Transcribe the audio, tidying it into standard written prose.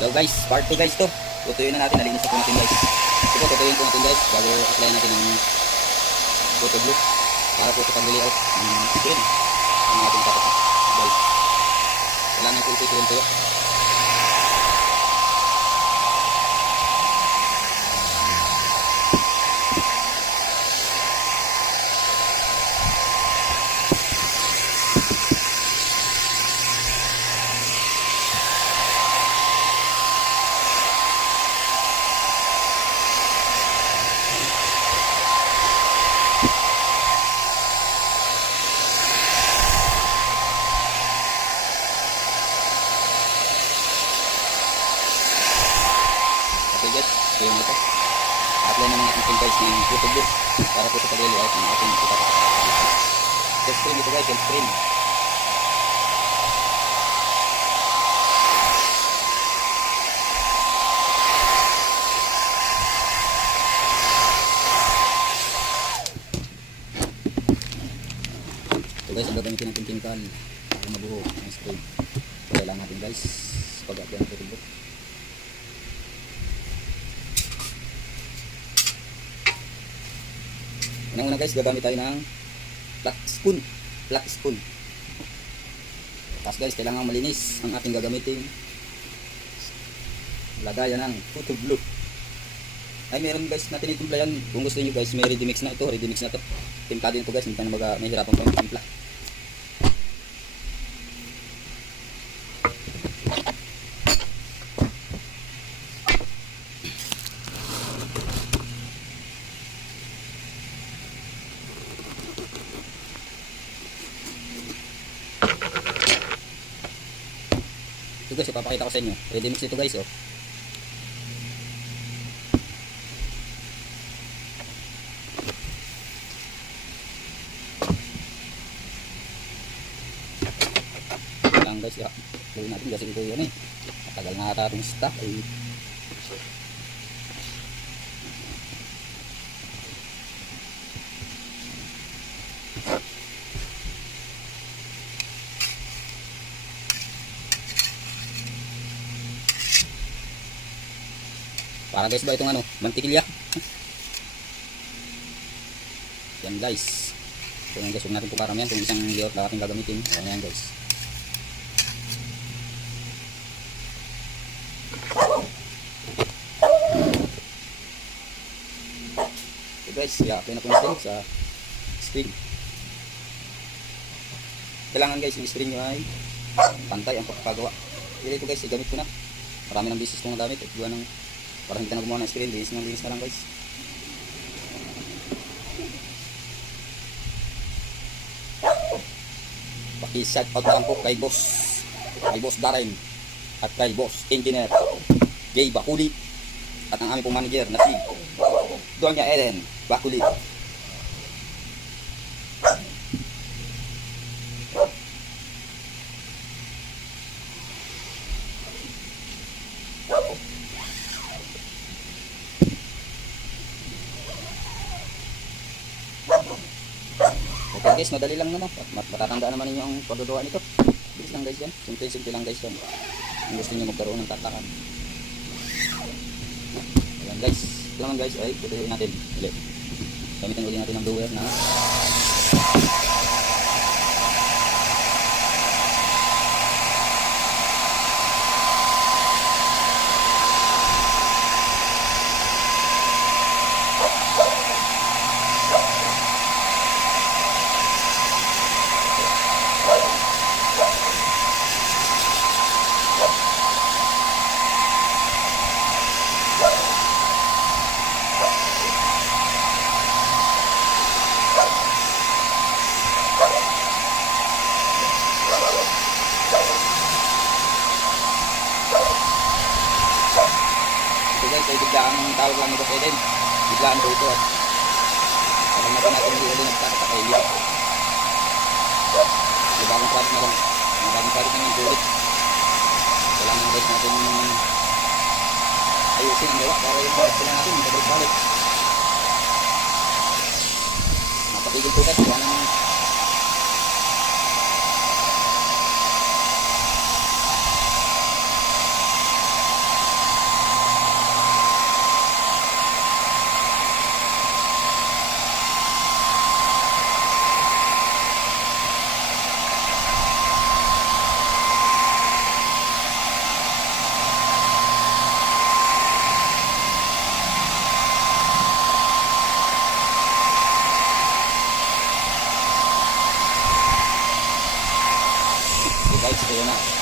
Hello guys, part 2 guys to. Tutuyuin na natin, nalinis na po natin guys. Ito po, tutuyuin po natin guys bago apply natin ng photo glue para po sa pag-layout ng screen ng ating katapat guys. Kailangan po ito tuyo. Okay guys, ito yung ito. Apply naman natin guys ng photo glue para po sa pag-layout ng ating katapat. Self screen ito guys, self screen. So guys, ang gagamitin natin chemical para mabuo ang screen. Kailangan natin guys pag-apply ng photo glue. Unang-una guys, gagamit tayo ng black spoon. Tapos guys, kailangan malinis ang ating gagamitin lagayan ng photo glue. Ay meron guys na tinitimpla yan. Kung gusto niyo guys, may ready mix na ito. Timpla din ito guys, hindi ka na mahirapan pa yung timpla. Ito guys, ipapakita ko sa inyo. Ready mix ito guys, oh. Lang guys, gawin natin kasi ito yun eh. Matagal na ata itong stock eh. Para guys ba itong mantikilya. Yan guys. So yan guys, huwag natin po karamihan kung isang layout lang ating gagamitin. Yan guys. So guys, i-apply na po natin sa screen. Kailangan guys, yung screen nyo ay pantay ang pagkagawa. Ito guys, igamit ko na. Marami ng beses kong nagamit at gawa ng parang hindi ka na gumawa ng screen, linis na lang guys. Paki-shout out lang po kay Boss Darren at kay Boss Engineer Jay Bakuli at ang aming pong manager na si Doña Ellen Bakuli. Okay guys, madali lang naman. Matatandaan naman ninyo ang pagduduwa nito. Bilis lang guys yan. Simple lang guys yan. Kung gusto nyo magkaroon ng tatakan. Ayan guys. Ito naman guys ay tutuloy natin ulit. Gamitin ulit natin ang blower na guys ay biglaan ang tawag lang nito pwede. Biglaan po ito at parang natin hindi ulit nagtatakaili. Bagong product na lang. Bagong product na yung ulit. Kailangan guys natin ayusin ang gawa para yung product sila natin magkabalik-balik. Napapigil po guys. So yun na.